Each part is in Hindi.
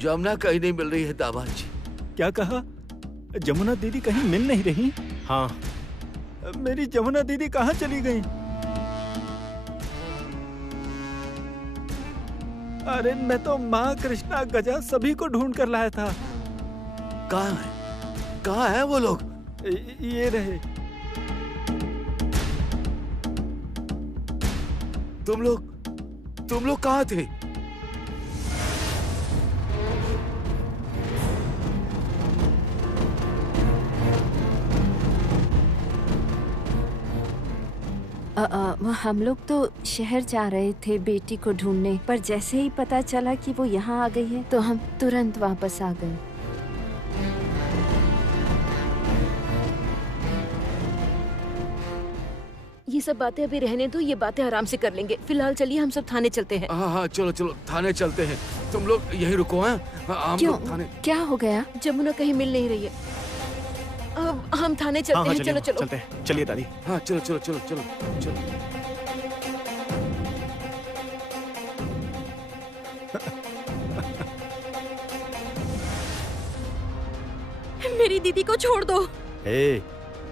जमुना कहीं नहीं मिल रही है दामाद जी। क्या कहा? जमुना दीदी कहीं मिल नहीं रही? हाँ। मेरी जमुना दीदी कहाँ चली गई? अरे मैं तो माँ, कृष्णा, गजा सभी को ढूंढ कर लाया था। कहाँ है? कहाँ है वो लोग? ये रहे। तुम लोग कहाँ थे? हम लोग तो शहर जा रहे थे बेटी को ढूंढने, पर जैसे ही पता चला कि वो यहाँ आ गई है तो हम तुरंत वापस आ गए। ये सब बातें अभी रहने दो, ये बातें आराम से कर लेंगे। फिलहाल चलिए हम सब थाने चलते हैं। हाँ चलो थाने चलते हैं। तुम लोग यहीं रुको हैं? हम क्यों? लोग थाने। क्या हो गया? जमुना कहीं मिल नहीं रही है। अब हम थाने चलते हैं। चलो चलो चलते हैं। चलिए दादी। हाँ चलो। मेरी दीदी को छोड़ दो। ए,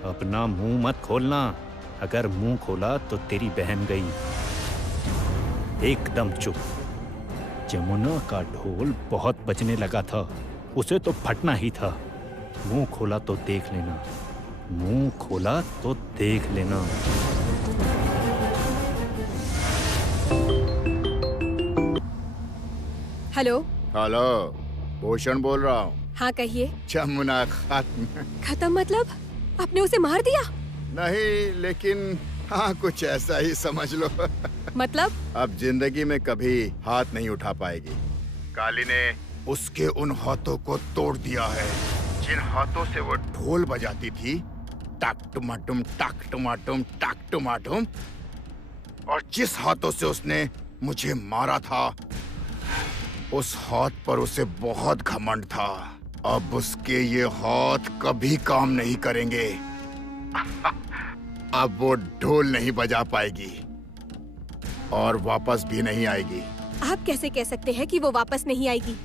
अपना मुंह मत खोलना। अगर मुंह खोला तो तेरी बहन गई। एकदम चुप। जमुना का ढोल बहुत बजने लगा था, उसे तो फटना ही था। मुंह खोला तो देख लेना। मुंह खोला तो देख लेना। हेलो। हेलो, भूषण बोल रहा हूँ। हाँ कहिए। जमुना खत्म। खत्म मतलब? आपने उसे मार दिया? नहीं, लेकिन हाँ कुछ ऐसा ही समझ लो। मतलब? अब जिंदगी में कभी हाथ नहीं उठा पाएगी। काली ने उसके उन हाथों को तोड़ दिया है जिन हाथों से वो ढोल बजाती थी। टाक टमाटुम टाक टमाटुम टाक टमाटुम। और जिस हाथों से उसने मुझे मारा था, उस हाथ पर उसे बहुत घमंड था। अब उसके ये हाथ कभी काम नहीं करेंगे। अब वो ढोल नहीं बजा पाएगी और वापस भी नहीं आएगी। आप कैसे कह सकते हैं कि वो वापस नहीं आएगी?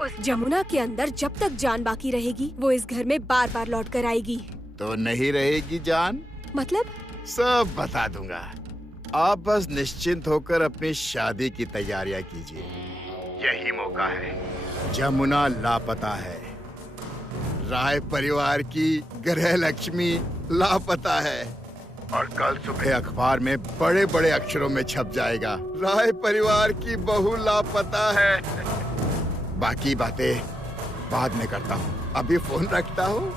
उस जमुना के अंदर जब तक जान बाकी रहेगी, वो इस घर में बार बार लौट कर आएगी। तो नहीं रहेगी जान? मतलब? सब बता दूंगा। आप बस निश्चिंत होकर अपनी शादी की तैयारियां कीजिए। यही मौका है। जमुना लापता है। राय परिवार की गृह लक्ष्मी लापता है और कल सुबह अखबार में बड़े बड़े अक्षरों में छप जाएगा, राय परिवार की बहू लापता है। बाकी बातें बाद में करता हूँ, अभी फोन रखता हूँ।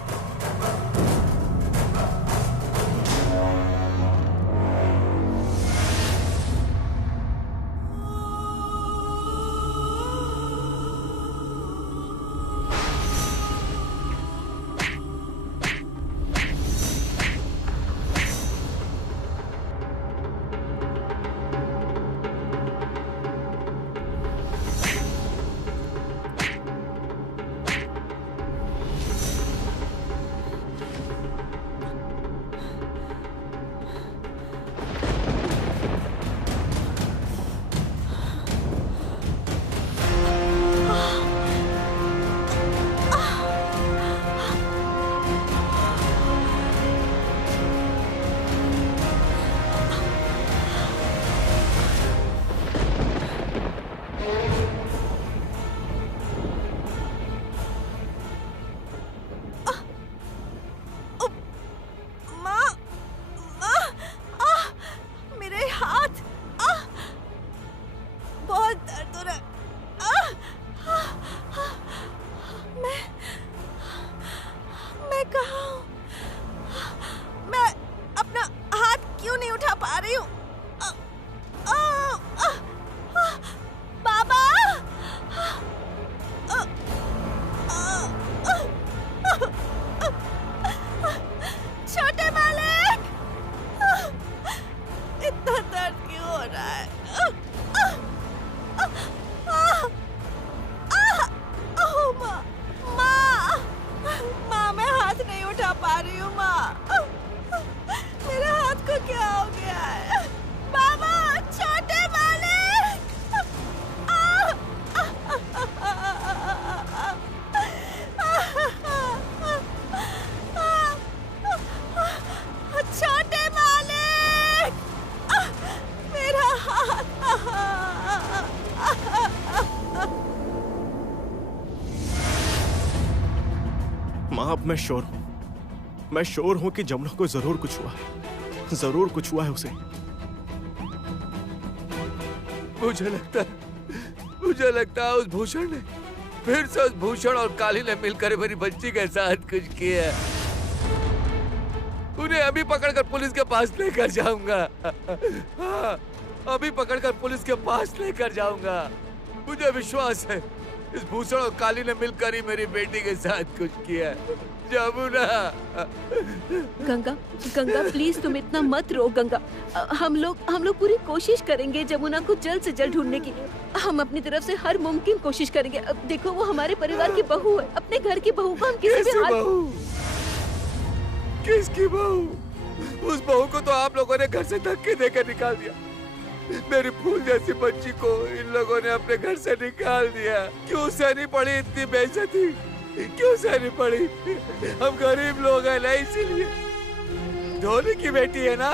माँ अब मैं श्योर हूं कि जमुना को जरूर कुछ हुआ है, जरूर कुछ हुआ है उसे। मुझे लगता है उस भूषण ने फिर से उस भूषण और काली ने मिलकर मेरी बच्ची के साथ कुछ किया। उन्हें अभी पकड़कर पुलिस के पास लेकर जाऊंगा। हाँ, अभी पकड़कर पुलिस के पास लेकर जाऊंगा। मुझे विश्वास है इस भूषण और काली ने मिलकर ही मेरी बेटी के साथ कुछ किया। जमुना, गंगा प्लीज तुम इतना मत रो गंगा। हम लोग पूरी कोशिश करेंगे जमुना को जल्द से जल्द ढूंढने की। हम अपनी तरफ से हर मुमकिन कोशिश करेंगे। अब देखो वो हमारे परिवार की बहू है, अपने घर की बहू को हम किसी भी हाल। किसकी बहू? उस बहू को तो आप लोगों ने घर से धक्के देकर निकाल दिया। मेरी फूल जैसी बच्ची को इन लोगों ने अपने घर से निकाल दिया। क्यों सहनी पड़ी इतनी बेइज्जती? क्यों सहनी पड़ी? हम गरीब लोग हैं ना, इसीलिए। धोनी की बेटी है ना,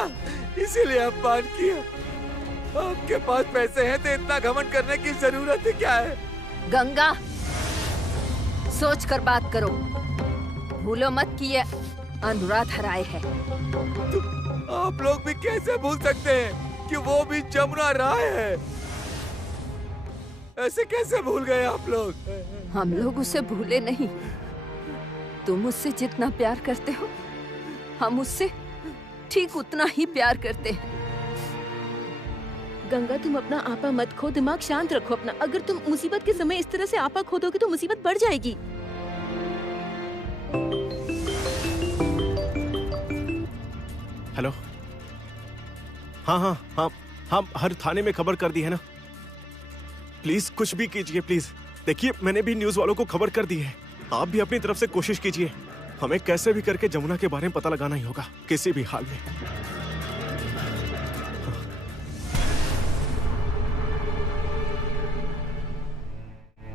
इसीलिए अपमान किया। आपके पास पैसे हैं तो इतना घमंड करने की जरूरत ही क्या है? गंगा, सोच कर बात करो। भूलो मत कि ये अनुराधा राय है। तो आप लोग भी कैसे भूल सकते हैं कि वो भी जमुना राय है? ऐसे कैसे भूल गए आप लोग? हम लोग उसे भूले नहीं। तुम उससे जितना प्यार करते हो, हम उससे ठीक उतना ही प्यार करते हैं। गंगा तुम अपना आपा मत खो, दिमाग शांत रखो अपना। अगर तुम मुसीबत के समय इस तरह से आपा खो दोगे तो मुसीबत बढ़ जाएगी। हेलो, हाँ, हर थाने में खबर कर दी है ना। प्लीज कुछ भी कीजिए प्लीज। देखिए मैंने भी न्यूज वालों को खबर कर दी है। आप भी अपनी तरफ से कोशिश कीजिए। हमें कैसे भी करके जमुना के बारे में पता लगाना ही होगा, किसी भी हाल में।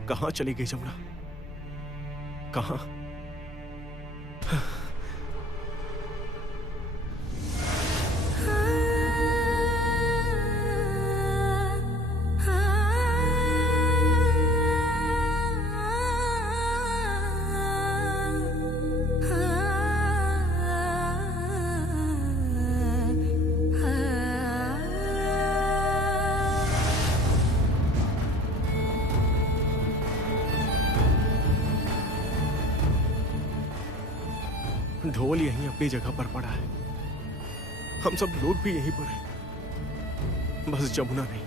कहाँ चली गई जमुना? कहाँ? ढोल यहीं अपनी जगह पर पड़ा है। हम सब लोग भी यहीं पर हैं, बस जमुना नहीं।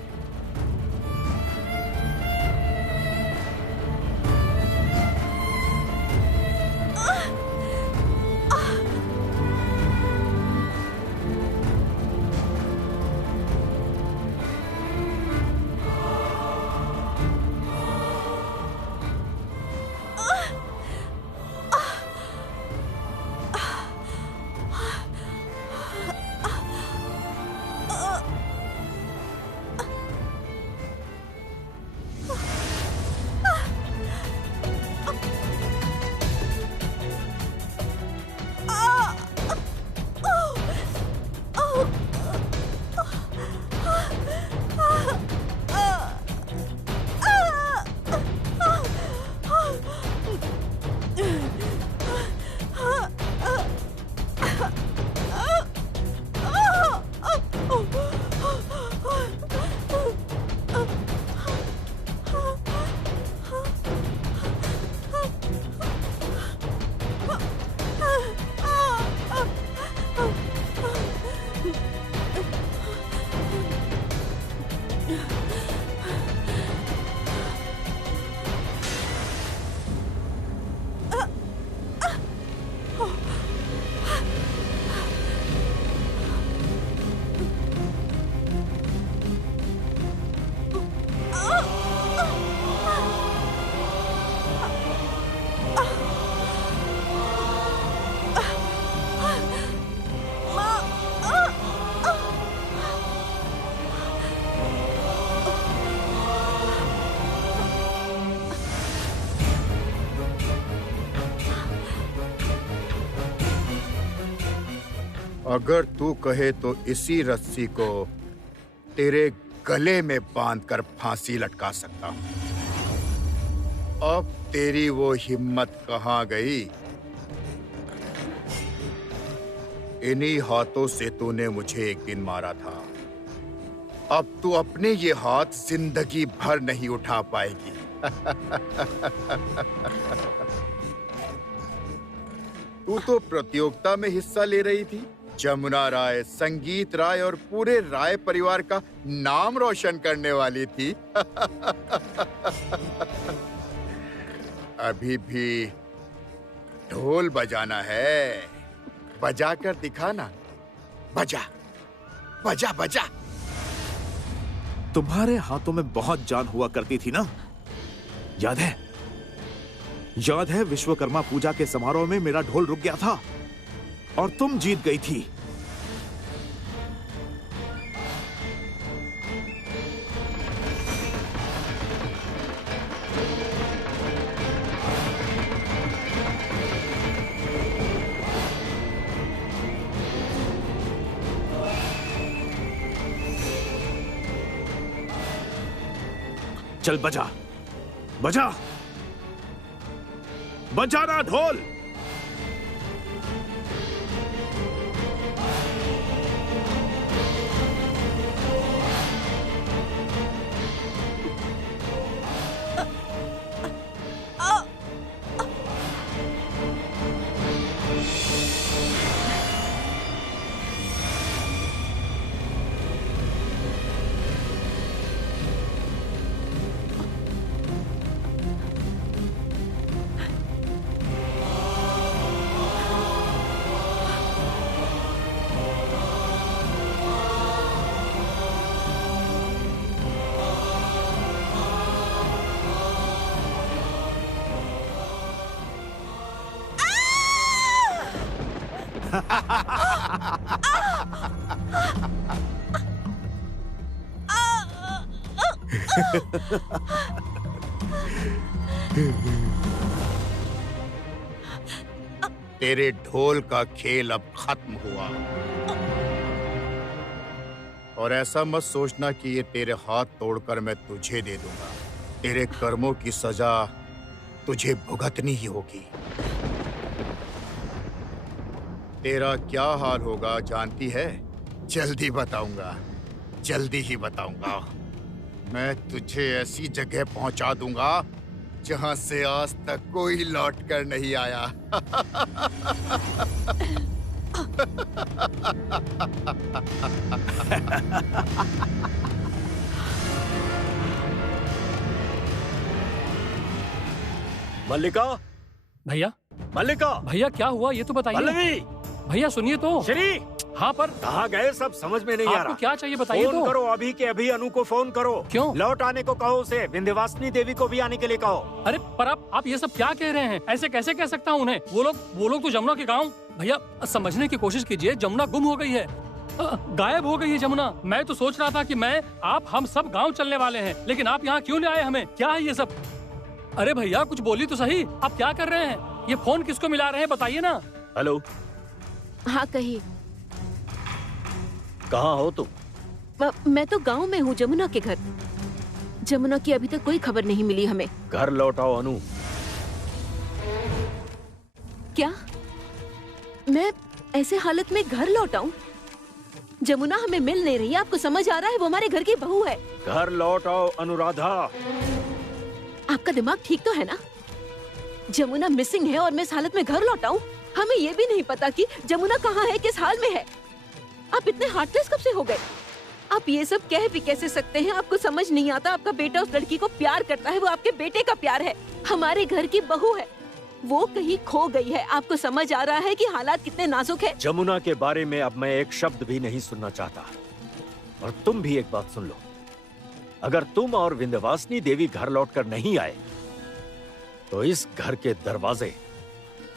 अगर तू कहे तो इसी रस्सी को तेरे गले में बांधकर फांसी लटका सकता हूं। अब तेरी वो हिम्मत कहाँ गई इन्हीं हाथों से तूने मुझे एक दिन मारा था। अब तू अपने ये हाथ जिंदगी भर नहीं उठा पाएगी। तू तो प्रतियोगिता में हिस्सा ले रही थी। जमुना राय, संगीत राय और पूरे राय परिवार का नाम रोशन करने वाली थी। अभी भी ढोल बजाना है, बजा कर दिखाना। बजा बजा बजा। तुम्हारे हाथों में बहुत जान हुआ करती थी ना, याद है? याद है विश्वकर्मा पूजा के समारोह में मेरा ढोल रुक गया था और तुम जीत गई थी। चल बजा बजा, बजाना ढोल। तेरे ढोल का खेल अब खत्म हुआ। और ऐसा मत सोचना कि ये तेरे हाथ तोड़कर मैं तुझे दे दूंगा। तेरे कर्मों की सजा तुझे भुगतनी ही होगी। तेरा क्या हाल होगा जानती है? जल्दी बताऊंगा, जल्दी ही बताऊंगा। मैं तुझे ऐसी जगह पहुंचा दूंगा जहां से आज तक कोई लौट कर नहीं आया। मल्लिका, भैया मल्लिका, भैया क्या हुआ ये तो बताइए। पल्लवी, भैया सुनिए तो। श्री, हाँ पर कहाँ गए सब समझ में नहीं आ आपको रहा। क्या चाहिए बताइए फोन तो। करो अभी के अभी, अनु को फोन करो। क्यों? लौट आने को कहो उसे। विंध्यवासिनी देवी को भी आने के लिए कहो। अरे पर आप ये सब क्या कह रहे हैं? ऐसे कैसे कह सकता हूँ उन्हें? वो लोग तो जमुना के गाँव। भैया समझने की कोशिश कीजिए, जमुना गुम हो गई है, गायब हो गई है जमुना। मैं तो सोच रहा था कि हम सब गाँव चलने वाले हैं, लेकिन आप यहाँ क्यों ले आए हमें? क्या है ये सब? अरे भैया कुछ बोली तो सही, आप क्या कर रहे हैं? ये फोन किसको मिला रहे हैं बताइए ना। हेलो, हाँ कहिए। कहाँ हो तुम? मैं तो गांव में हूँ, जमुना के घर। जमुना की अभी तक कोई खबर नहीं मिली हमें। घर लौट आओ अनु। क्या मैं ऐसे हालत में घर लौट आऊं? जमुना हमें मिल नहीं रही, आपको समझ आ रहा है? वो हमारे घर की बहू है। घर लौट आओ अनुराधा। आपका दिमाग ठीक तो है ना? जमुना मिसिंग है और मैं इस हालत में घर लौट आऊं? हमें ये भी नहीं पता कि जमुना कहाँ है, किस हाल में है। आप इतने हार्टलेस कब से हो गए? आप ये सब कह भी कैसे सकते हैं? आपको समझ नहीं आता? आपका बेटा उस लड़की को प्यार करता है, वो आपके बेटे का प्यार है, हमारे घर की बहू है। वो कहीं खो गई है। आपको समझ आ रहा है कि हालात कितने नाजुक है? जमुना के बारे में अब मैं एक शब्द भी नहीं सुनना चाहता। और तुम भी एक बात सुन लो, अगर तुम और विंध्यवासिनी देवी घर लौटकर नहीं आए तो इस घर के दरवाजे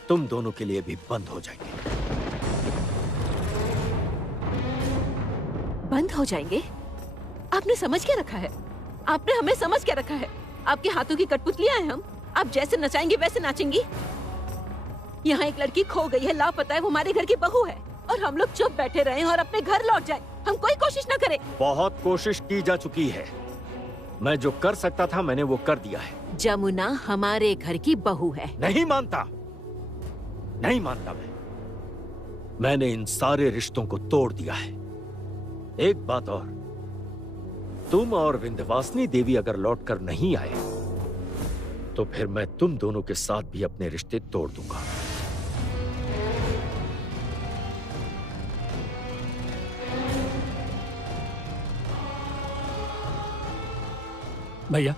तुम दोनों के लिए भी बंद हो जाएंगे। बंद हो जाएंगे? आपने समझ के रखा है? आपने हमें समझ के रखा है? आपके हाथों की कठपुतलियां हैं हम। आप जैसे नचाएंगे वैसे नाचेंगी। यहाँ एक लड़की खो गई है, लापता है, वो हमारे घर की बहू है, और हम लोग चुप बैठे रहे और अपने घर लौट जाएं। हम कोई कोशिश न करें। बहुत कोशिश की जा चुकी है। मैं जो कर सकता था मैंने वो कर दिया है। जमुना हमारे घर की बहू है। नहीं मानता, नहीं मानता मैं। मैंने इन सारे रिश्तों को तोड़ दिया है। एक बात और, तुम और विंध्यवासिनी देवी अगर लौट कर नहीं आए तो फिर मैं तुम दोनों के साथ भी अपने रिश्ते तोड़ दूंगा। भैया,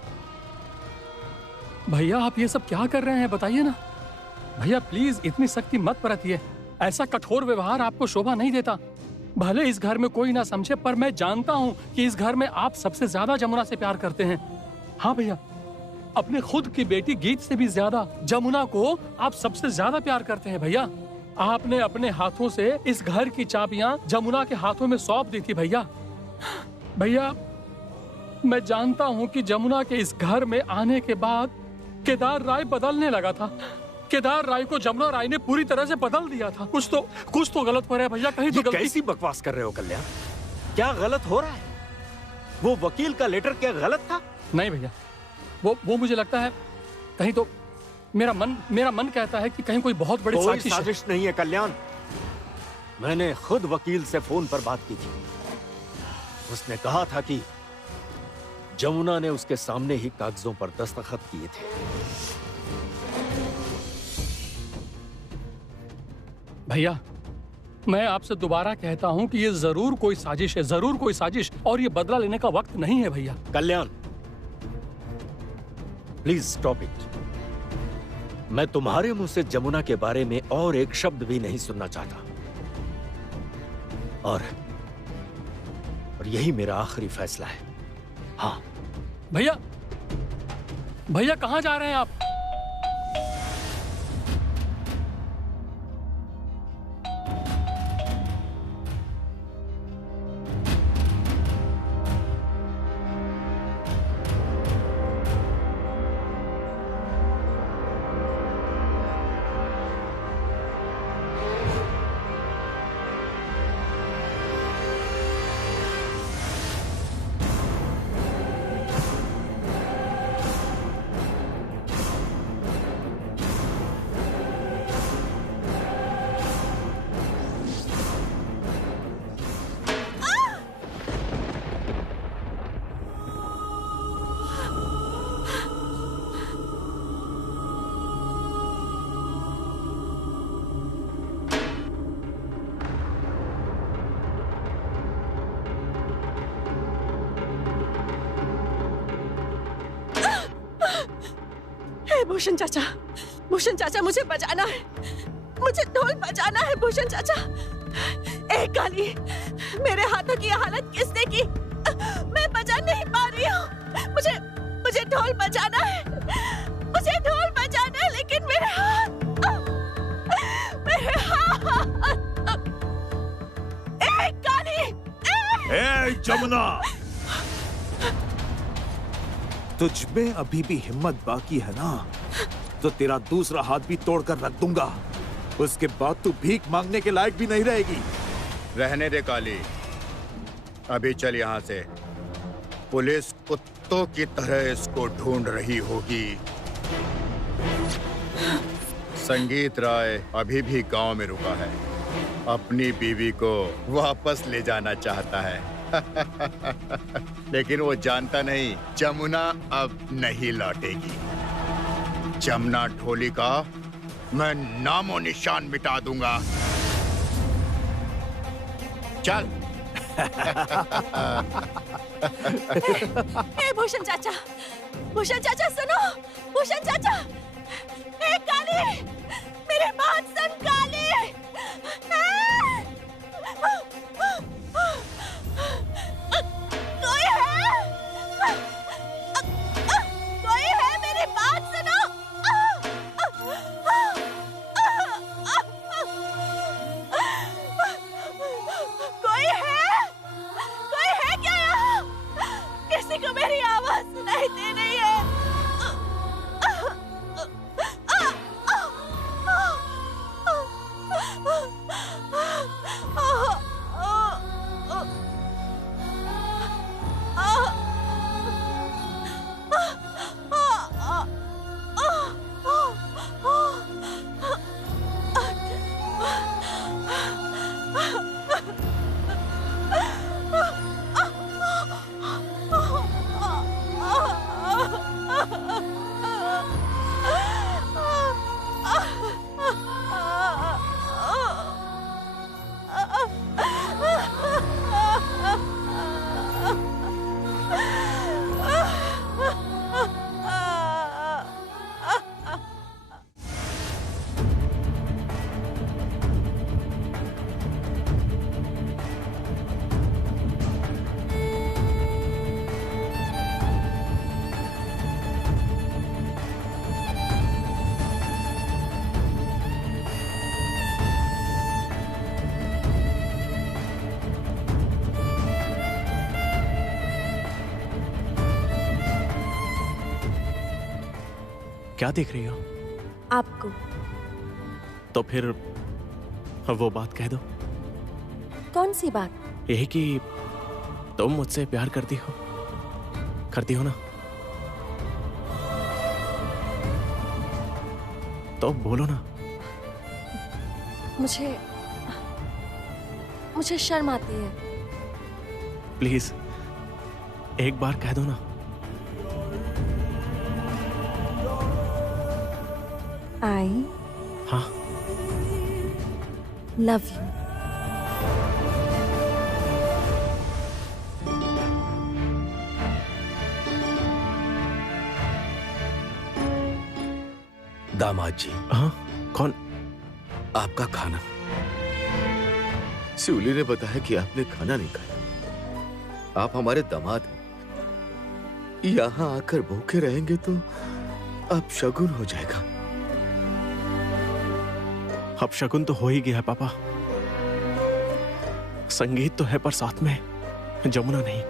भैया आप ये सब क्या कर रहे हैं बताइए ना। भैया प्लीज इतनी सख्ती मत बरतिए, ऐसा कठोर व्यवहार आपको शोभा नहीं देता। भले इस घर में कोई ना समझे, पर मैं जानता हूँ कि इस घर में आप सबसे ज्यादा जमुना से प्यार करते हैं। हाँ भैया, अपने खुद की बेटी गीत से भी ज्यादा जमुना को आप सबसे ज्यादा प्यार करते हैं। भैया आपने अपने हाथों से इस घर की चाबियां जमुना के हाथों में सौंप दी थी। भैया भैया मैं जानता हूँ कि जमुना के इस घर में आने के बाद केदार राय बदलने लगा था। केदार राय को जमुना राय ने पूरी तरह से बदल दिया था। कुछ तो गलत हो रहा है भैया, कहीं तो गलती। कैसी बकवास कर रहे हो कल्याण? क्या गलत हो रहा है? वो वकील का लेटर क्या गलत था? नहीं भैया, वो मुझे लगता है कहीं तो मेरा मन कहता है कि कहीं कोई बहुत बड़ी साजिश नहीं है कल्याण। मैंने खुद वकील से फोन पर बात की थी। उसने कहा था कि जमुना ने उसके सामने ही कागजों पर दस्तखत किए थे। भैया मैं आपसे दोबारा कहता हूं कि ये जरूर कोई साजिश है, जरूर कोई साजिश, और ये बदला लेने का वक्त नहीं है भैया। कल्याण प्लीज स्टॉप इट। मैं तुम्हारे मुंह से जमुना के बारे में और एक शब्द भी नहीं सुनना चाहता, और यही मेरा आखिरी फैसला है। हाँ भैया, भैया कहाँ जा रहे हैं आप? भूषण चाचा मुझे बचाना है, मुझे ढोल बजाना है। भूषण चाचा, ए काली, मेरे हाथों की हालत किसने की? मैं बजा नहीं पा रही हूँ। मुझे ढोल बजाना है, मुझे ढोल बजाना है, लेकिन मेरे हाथ। ए काली, ए जमुना, तुझ में अभी भी हिम्मत बाकी है ना? तो तेरा दूसरा हाथ भी तोड़कर रख दूंगा। उसके बाद तू भीख मांगने के लायक भी नहीं रहेगी। रहने दे काली, अभी चल यहाँ से। पुलिस कुत्तों की तरह इसको ढूंढ रही होगी। संगीत राय अभी भी गांव में रुका है, अपनी बीवी को वापस ले जाना चाहता है। लेकिन वो जानता नहीं जमुना अब नहीं लौटेगी। जमुना ढोली का मैं नामो निशान मिटा दूंगा। चल। ए भूषण चाचा सुनो, भूषण चाचा। ए काली, मेरी बात सुन काली। कोई है? कोई है? मेरी बात सुनो। कोई है? कोई है क्या यहाँ? किसी को मेरी आवाज सुनाई दे रही है? क्या देख रही हो? आपको। तो फिर वो बात कह दो। कौन सी बात? यही कि तुम मुझसे प्यार करती हो ना? तो बोलो ना। मुझे शर्म आती है। प्लीज एक बार कह दो ना। आई हाँ, लव यू। दामाद जी। हाँ, कौन? आपका खाना। शिवली ने बताया कि आपने खाना नहीं खाया। आप हमारे दामाद हैं। यहाँ आकर भूखे रहेंगे तो अब शगुन हो जाएगा। अब शगुन तो हो ही गया है पापा। संगीत तो है पर साथ में जमुना नहीं।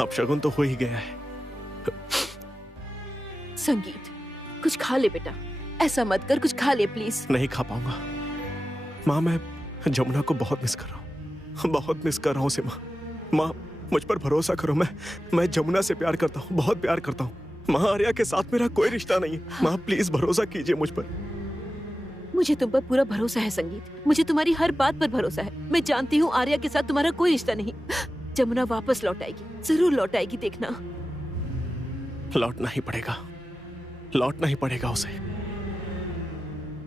अब शगुन तो हो ही गया है। संगीत, कुछ खा ले बेटा। ऐसा मत कर, कुछ खा ले प्लीज। नहीं खा पाऊंगा माँ। मैं जमुना को बहुत मिस कर रहा हूँ। बहुत मिस कर रहा हूँ उसे माँ। माँ मुझ पर भरोसा करो। मैं जमुना से प्यार करता हूँ, बहुत प्यार करता हूँ। माँ आर्या के साथ मेरा कोई रिश्ता नहीं है। माँ प्लीज भरोसा कीजिए मुझ पर। मुझे तुम पर पूरा भरोसा है संगीत। मुझे तुम्हारी हर बात पर भरोसा है। मैं जानती हूँ आर्या के साथ तुम्हारा कोई रिश्ता नहीं। जमुना वापस लौट आएगी, जरूर लौट आएगी, देखना। लौटना ही पड़ेगा, लौटना ही पड़ेगा उसे।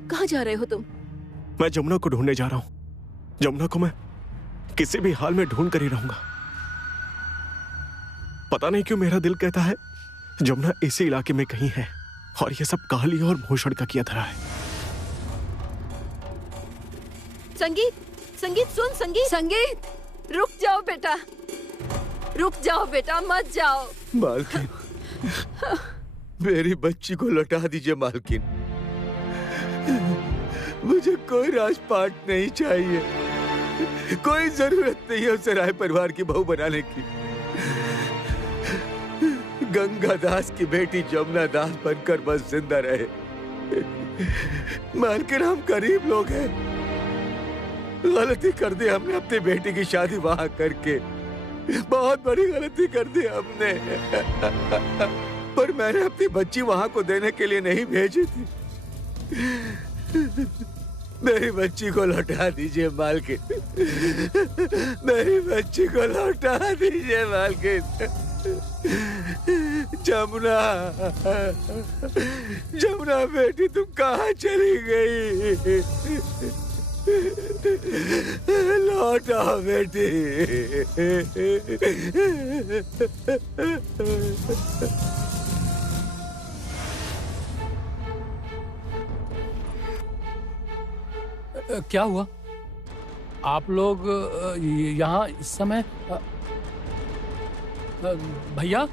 कहाँ जा रहे हो तुम? मैं जमुना को ढूंढने जा रहा हूँ। जमुना को मैं किसी भी हाल में ढूंढ कर ही रहूंगा। पता नहीं क्यों मेरा दिल कहता है जमुना इसी इलाके में कहीं है और ये सब काली और भूषण का किया धरा है। संगीत, संगीत सुन। संगीत, संगीत रुक जाओ बेटा, रुक जाओ बेटा, मत जाओ। मालकिन, मेरी बच्ची को लौटा दीजिए मालकिन। मुझे कोई राजपाट नहीं चाहिए। कोई जरूरत नहीं है उसे राय परिवार की बहू बनाने की। गंगा दास की बेटी जमुना दास बनकर बस जिंदा रहे। मालकिन, हम गरीब लोग हैं। गलती कर दी हमने अपनी बेटी की शादी वहां करके। बहुत बड़ी गलती कर दी हमने। पर मैंने अपनी बच्ची वहां को देने के लिए नहीं भेजी थी। मेरी बच्ची को लौटा दीजिए मालकिन। मेरी बच्ची को लौटा दीजिए मालकिन। जमुना, जमुना बेटी तुम कहाँ चली गई? लौटा बेटी। क्या हुआ? आप लोग यहाँ इस समय? भैया,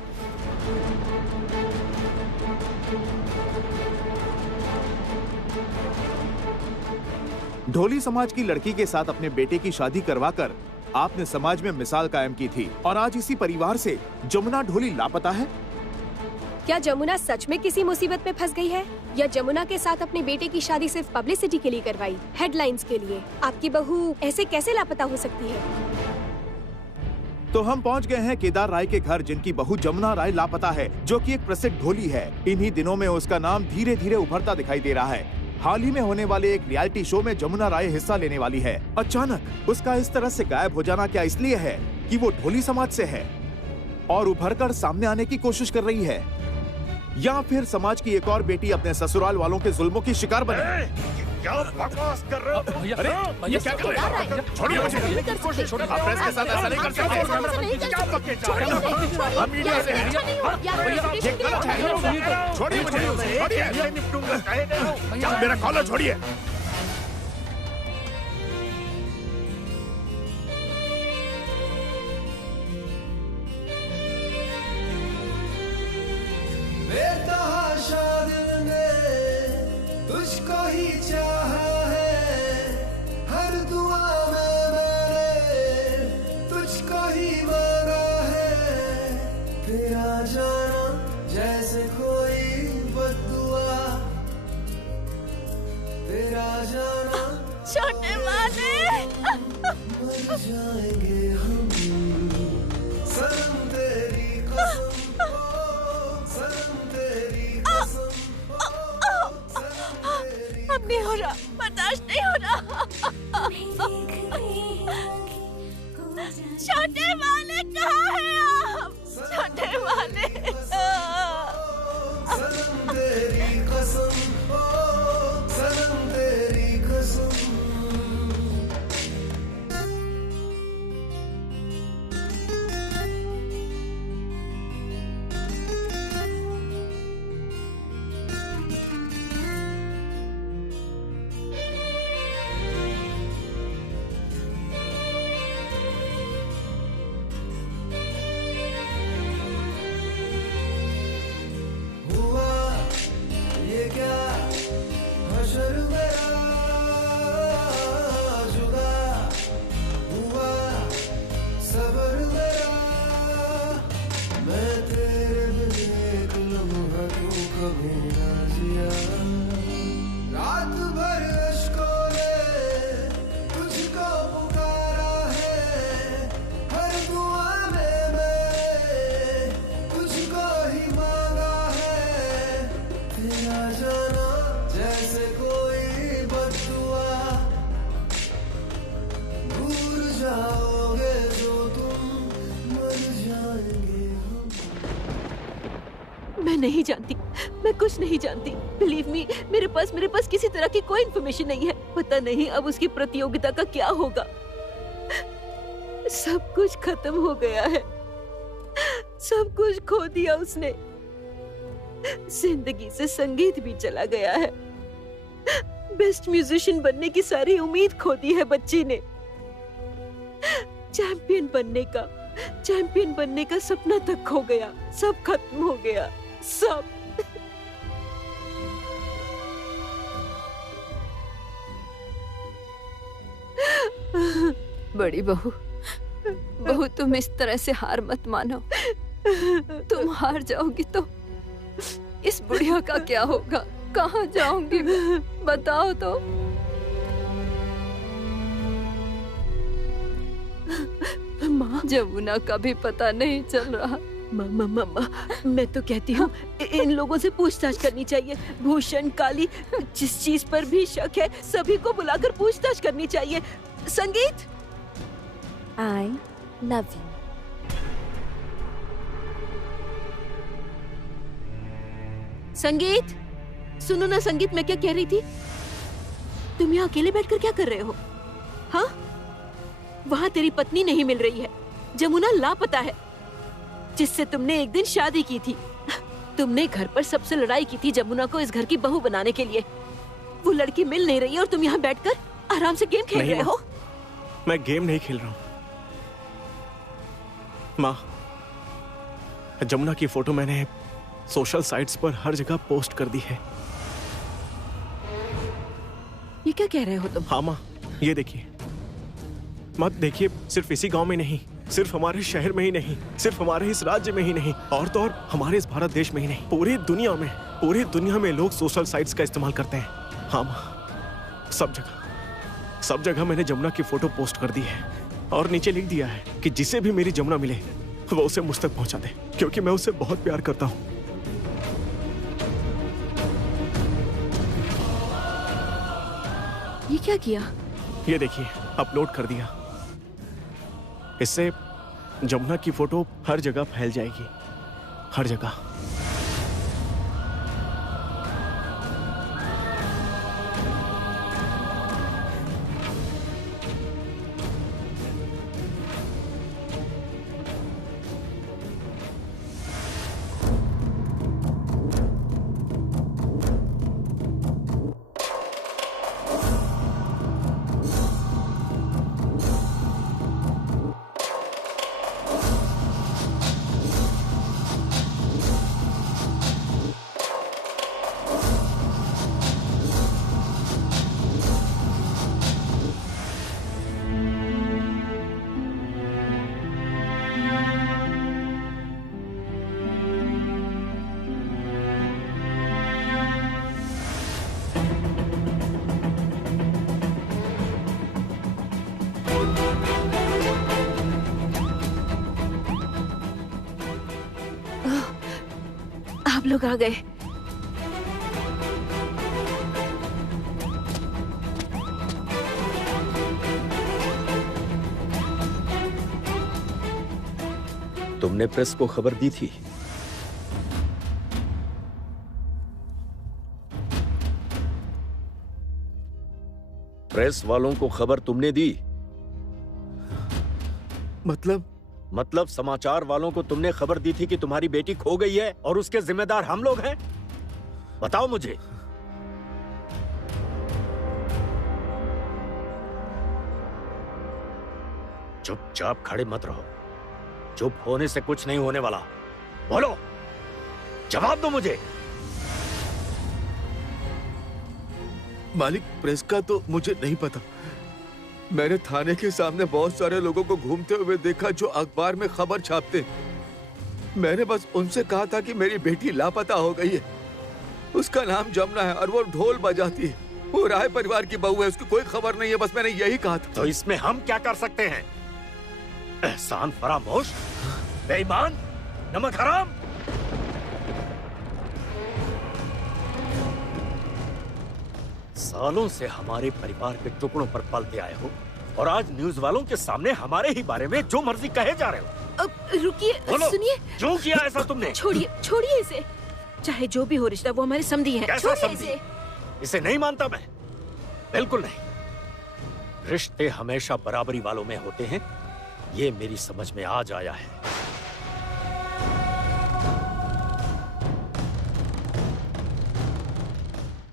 ढोली समाज की लड़की के साथ अपने बेटे की शादी करवाकर आपने समाज में मिसाल कायम की थी और आज इसी परिवार से जमुना ढोली लापता है। क्या जमुना सच में किसी मुसीबत में फंस गई है या जमुना के साथ अपने बेटे की शादी सिर्फ पब्लिसिटी के लिए करवाई, हेडलाइंस के लिए? आपकी बहू ऐसे कैसे लापता हो सकती है? तो हम पहुंच गए हैं केदार राय के घर, जिनकी बहू जमुना राय लापता है, जो कि एक प्रसिद्ध ढोली है। इन्हीं दिनों में उसका नाम धीरे धीरे उभरता दिखाई दे रहा है। हाल ही में होने वाले एक रियलिटी शो में जमुना राय हिस्सा लेने वाली है। अचानक उसका इस तरह से गायब हो जाना क्या इसलिए है कि वो ढोली समाज से है और उभरकर सामने आने की कोशिश कर रही है, या फिर समाज की एक और बेटी अपने ससुराल वालों के जुल्मों की शिकार बने? क्या बकवास कर रहे हो? अरे ये क्या कर रहे हो? छोड़िए मुझे। आप प्रेस के साथ ऐसा नहीं कर सकते। क्या बके जा रहे हो? हम मीडिया से हैं। ये गलत है। छोड़िए मुझे। छोड़िए। निपटूंगा। मेरा कॉलर छोड़िए। तुझको ही चाहा है, हर दुआ में मैंने तुझको ही मांगा है। तेरा जाना जैसे कोई जाएंगे हम सनम तेरी कसम ओ सनम तेरी कसम अब नहीं हो रहा, बर्दाश्त नहीं हो रहा। छोटे वाले कहाँ हैं आप? छोटे वाले सनम तेरी कसम ओ सनम तेरी कसम। हुआ ये क्या हशर मेरा जुदा हुआ सबर मेरा मैं तेरे बिन एक लम्हा क्यों कभी ना जिया रात भर अश्कों ने तुझको पुकारा है हर दुआ में मैंने तुझको ही मांगा है तेरा जाना जैसे कोई बद्दुआ भूल जाओगे जो तुम मर जाएंगे हम। मैं नहीं जानती, मैं कुछ नहीं जानती। बिलीव मी, मेरे पास किसी तरह की कोई इन्फॉर्मेशन नहीं है। पता नहीं अब उसकी प्रतियोगिता का क्या होगा। सब कुछ खत्म हो गया है, सब कुछ खो दिया उसने। जिंदगी से संगीत भी चला गया है। बेस्ट म्यूजिशियन बनने की सारी उम्मीद खो दी है बच्ची ने। चैंपियन बनने का सपना तक खो गया। सब खत्म हो गया, सब। बड़ी बहू, तुम इस तरह से हार मत मानो। तुम हार जाओगी तो इस बुढ़िया का क्या होगा? कहाँ जाऊंगी मैं? बताओ तो। माँ, जमुना का भी पता नहीं चल रहा। माँ, मैं तो कहती हूँ इन लोगों से पूछताछ करनी चाहिए। भूषण, काली, जिस चीज पर भी शक है सभी को बुलाकर पूछताछ करनी चाहिए। संगीत, I love you. संगीत, सुनो ना संगीत, मैं क्या कह रही थी? तुम यहाँ अकेले बैठकर क्या कर रहे हो? हाँ, वहाँ तेरी पत्नी नहीं मिल रही है। जमुना लापता है, जिससे तुमने एक दिन शादी की थी। तुमने घर पर सबसे लड़ाई की थी जमुना को इस घर की बहू बनाने के लिए। वो लड़की मिल नहीं रही और तुम यहाँ बैठकर आराम से गेम खेल रहे हो। मैं गेम नहीं खेल रहा हूँ माँ। जमुना की फोटो मैंने सोशल साइट्स पर हर जगह पोस्ट कर दी है। ये क्या कह रहे हो तुम? हाँ माँ, ये देखिए। मत देखिए, सिर्फ इसी गांव में नहीं, सिर्फ हमारे शहर में ही नहीं, सिर्फ हमारे इस राज्य में ही नहीं, और तो और हमारे इस भारत देश में ही नहीं, पूरी दुनिया में लोग सोशल साइट्स का इस्तेमाल करते हैं। हाँ माँ, सब जगह मैंने जमुना की फोटो पोस्ट कर दी है और नीचे लिख दिया है कि जिसे भी मेरी जमुना मिले वो उसे मुझ तक पहुंचा दे, क्योंकि मैं उसे बहुत प्यार करता हूँ। ये क्या किया? ये देखिए, अपलोड कर दिया। इससे जमुना की फोटो हर जगह फैल जाएगी, हर जगह। लोग आ गए। तुमने प्रेस को खबर दी थी? प्रेस वालों को खबर तुमने दी? मतलब समाचार वालों को तुमने खबर दी थी कि तुम्हारी बेटी खो गई है और उसके जिम्मेदार हम लोग हैं? बताओ मुझे। चुपचाप खड़े मत रहो। चुप होने से कुछ नहीं होने वाला। बोलो, जवाब दो मुझे। मालिक, प्रेस का तो मुझे नहीं पता। मैंने थाने के सामने बहुत सारे लोगों को घूमते हुए देखा जो अखबार में खबर छापते। मैंने बस उनसे कहा था कि मेरी बेटी लापता हो गई है। उसका नाम जमुना है और वो ढोल बजाती है। वो राय परिवार की बहू है, उसकी कोई खबर नहीं है। बस मैंने यही कहा था। तो इसमें हम क्या कर सकते हैं? एहसान फरामोश, बेईमान, नमक हराम। सालों से हमारे परिवार के टुकड़ों पर पलते आए हो और आज न्यूज वालों के सामने हमारे ही बारे में जो मर्जी कहे जा रहे हो। रुकिए, सुनिए। क्यों किया ऐसा तुमने? छोड़िए इसे। चाहे जो भी हो रिश्ता, वो हमारे समधी हैं। कैसा छोड़िए समधी? इसे। इसे नहीं मानता मैं, बिल्कुल नहीं। रिश्ते हमेशा बराबरी वालों में होते हैं, ये मेरी समझ में आज आया है।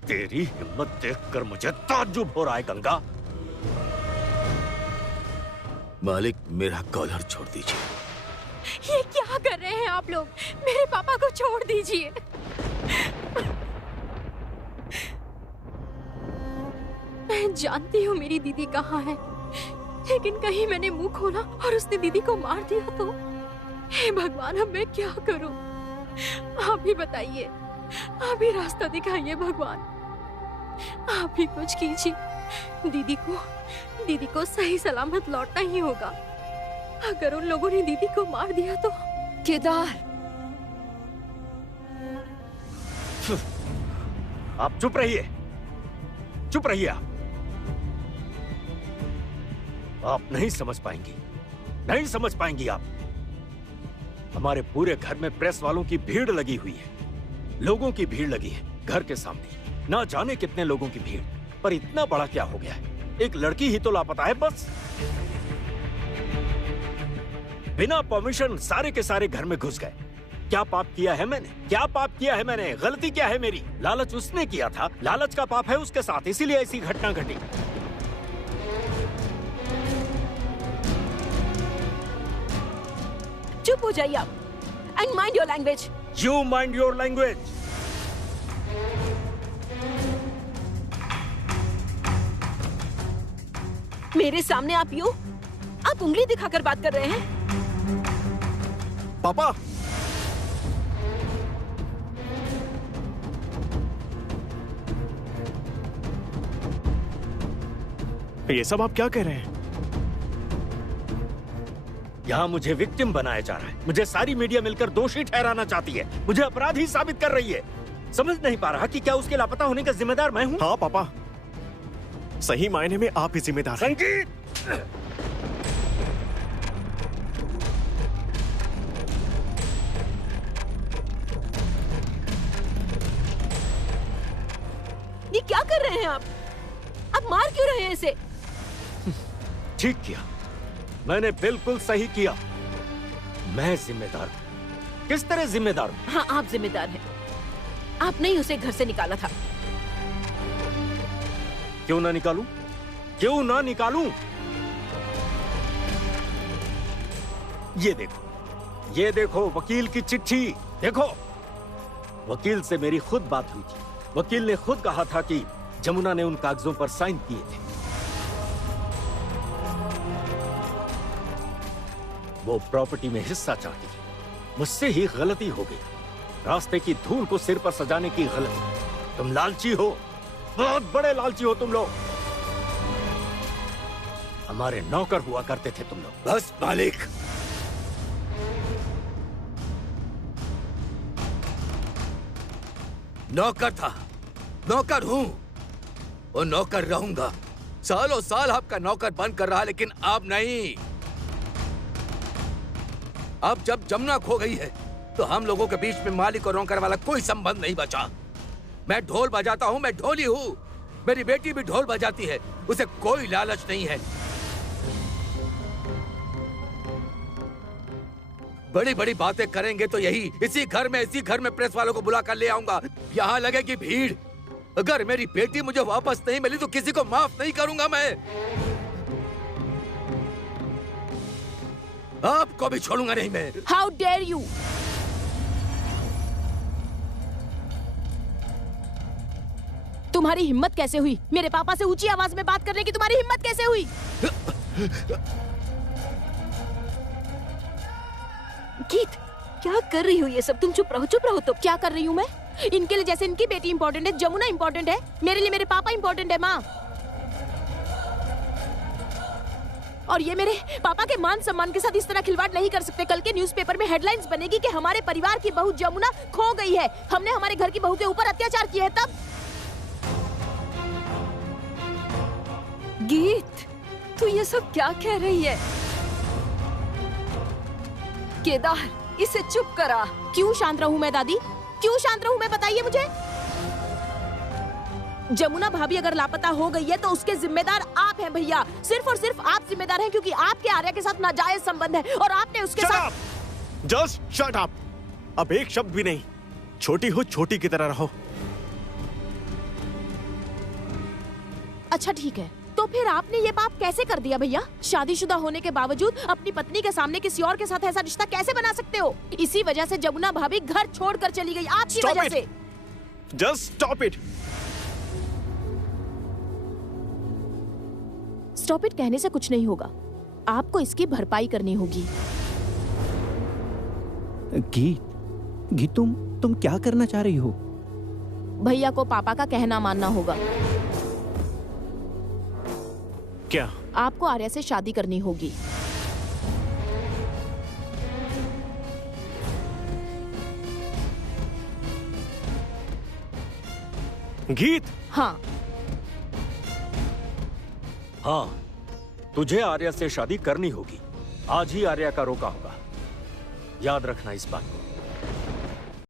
तेरी हिम्मत देखकर मुझे ताज्जुब हो रहा है गंगा। मालिक, मेरा कॉलर छोड़ दीजिए। ये क्या कर रहे हैं आप लोग? मेरे पापा को छोड़ दीजिए। मैं जानती हूँ मेरी दीदी कहाँ है, लेकिन कहीं मैंने मुंह खोला और उसने दीदी को मार दिया तो हे भगवान, अब मैं क्या करूँ? आप ही बताइए, आप ही रास्ता दिखाइए भगवान। आप ही कुछ कीजिए। दीदी को सही सलामत लौटना ही होगा। अगर उन लोगों ने दीदी को मार दिया तो। केदार, आप चुप रहिए, चुप रहिए। आप नहीं समझ पाएंगी, नहीं समझ पाएंगी आप। हमारे पूरे घर में प्रेस वालों की भीड़ लगी हुई है, लोगों की भीड़ लगी है घर के सामने। ना जाने कितने लोगों की भीड़, पर इतना बड़ा क्या हो गया है? एक लड़की ही तो लापता है बस। बिना परमिशन सारे के सारे घर में घुस गए। क्या पाप किया है मैंने? क्या पाप किया है मैंने? गलती क्या है मेरी? लालच उसने किया था, लालच का पाप है उसके साथ, इसीलिए ऐसी घटना घटी। चुप हो जाइए आप। And mind your language. You mind your language. मेरे सामने आप उंगली दिखाकर बात कर रहे हैं। पापा, ये सब आप क्या कह रहे हैं? यहाँ मुझे विक्टिम बनाया जा रहा है। मुझे सारी मीडिया मिलकर दोषी ठहराना चाहती है, मुझे अपराधी साबित कर रही है। समझ नहीं पा रहा कि क्या उसके लापता होने का जिम्मेदार मैं हूँ? हाँ पापा, सही मायने में आप ही जिम्मेदार हैं। संगीत, ये क्या कर रहे हैं आप? आप मार क्यों रहे हैं इसे? ठीक किया, मैंने बिल्कुल सही किया। मैं जिम्मेदार हूँ। किस तरह जिम्मेदार हूँ? हाँ, आप जिम्मेदार हैं। आपने ही उसे घर से निकाला था। क्यों ना निकालूं? क्यों ना निकालूं? ये देखो वकील की चिट्ठी देखो। वकील से मेरी खुद बात हुई थी। वकील ने खुद कहा था कि जमुना ने उन कागजों पर साइन किए थे। वो प्रॉपर्टी में हिस्सा चाहती है। मुझसे ही गलती हो गई, रास्ते की धूल को सिर पर सजाने की गलती। तुम लालची हो, बहुत बड़े लालची हो तुम लोग। हमारे नौकर हुआ करते थे तुम लोग। बस मालिक, नौकर था, नौकर हूं और नौकर रहूंगा। सालों साल आपका नौकर बनकर रहा, लेकिन अब नहीं। अब जब जमुना खो गई है तो हम लोगों के बीच में मालिक और नौकर वाला कोई संबंध नहीं बचा। मैं ढोल बजाता हूं, मैं ढोली हूं। मेरी बेटी भी ढोल बजाती है, उसे कोई लालच नहीं है। बड़ी बड़ी बातें करेंगे तो यही इसी घर में प्रेस वालों को बुला कर ले आऊंगा। यहाँ लगेगी भीड़। अगर मेरी बेटी मुझे वापस नहीं मिली तो किसी को माफ नहीं करूंगा मैं। आपको भी छोड़ूंगा नहीं मैं। How dare you! तुम्हारी हिम्मत कैसे हुई मेरे पापा से ऊंची आवाज में बात करने की? तुम्हारी हिम्मत कैसे हुई? गीत, क्या कर रही हो ये सब? तुम चुप रहो तो। क्या कर रही हूँ मैं? इनके लिए जैसे इनकी बेटी इंपॉर्टेंट है, जमुना इंपॉर्टेंट है, मेरे लिए मेरे पापा इंपॉर्टेंट है माँ। और ये मेरे पापा के मान सम्मान के साथ इस तरह खिलवाड़ नहीं कर सकते। कल के न्यूज़पेपर में हेडलाइंस बनेगी कि हमारे परिवार की बहू जमुना खो गई है, हमने हमारे घर की बहू के ऊपर अत्याचार किया है। तब गीत, तू ये सब क्या कह रही है? केदार, इसे चुप करा। क्यों शांत रहूं मैं दादी? क्यों शांत रहूं मैं, बताइए मुझे। जमुना भाभी अगर लापता हो गई है तो उसके जिम्मेदार आप हैं भैया। सिर्फ और सिर्फ आप जिम्मेदार हैं, क्योंकि आपके आर्या के साथ नाजायज संबंध है और आपने उसके साथ। Just shut up. अब एक शब्द भी नहीं। छोटी हो छोटी की तरह रहो। अच्छा ठीक है, तो फिर आपने ये पाप कैसे कर दिया भैया? शादीशुदा होने के बावजूद अपनी पत्नी के सामने किसी और के साथ ऐसा रिश्ता कैसे बना सकते हो? इसी वजह से जमुना भाभी घर छोड़कर चली गई, आपकी वजह से। Just stop it. Stop it कहने से कुछ नहीं होगा, आपको इसकी भरपाई करनी होगी। गीत, तुम क्या करना चाह रही हो? भैया को पापा का कहना मानना होगा। क्या? आपको आर्या से शादी करनी होगी। गीत? हाँ। हाँ, तुझे आर्या से शादी करनी होगी। आज ही आर्या का रोका होगा, याद रखना इस बात को।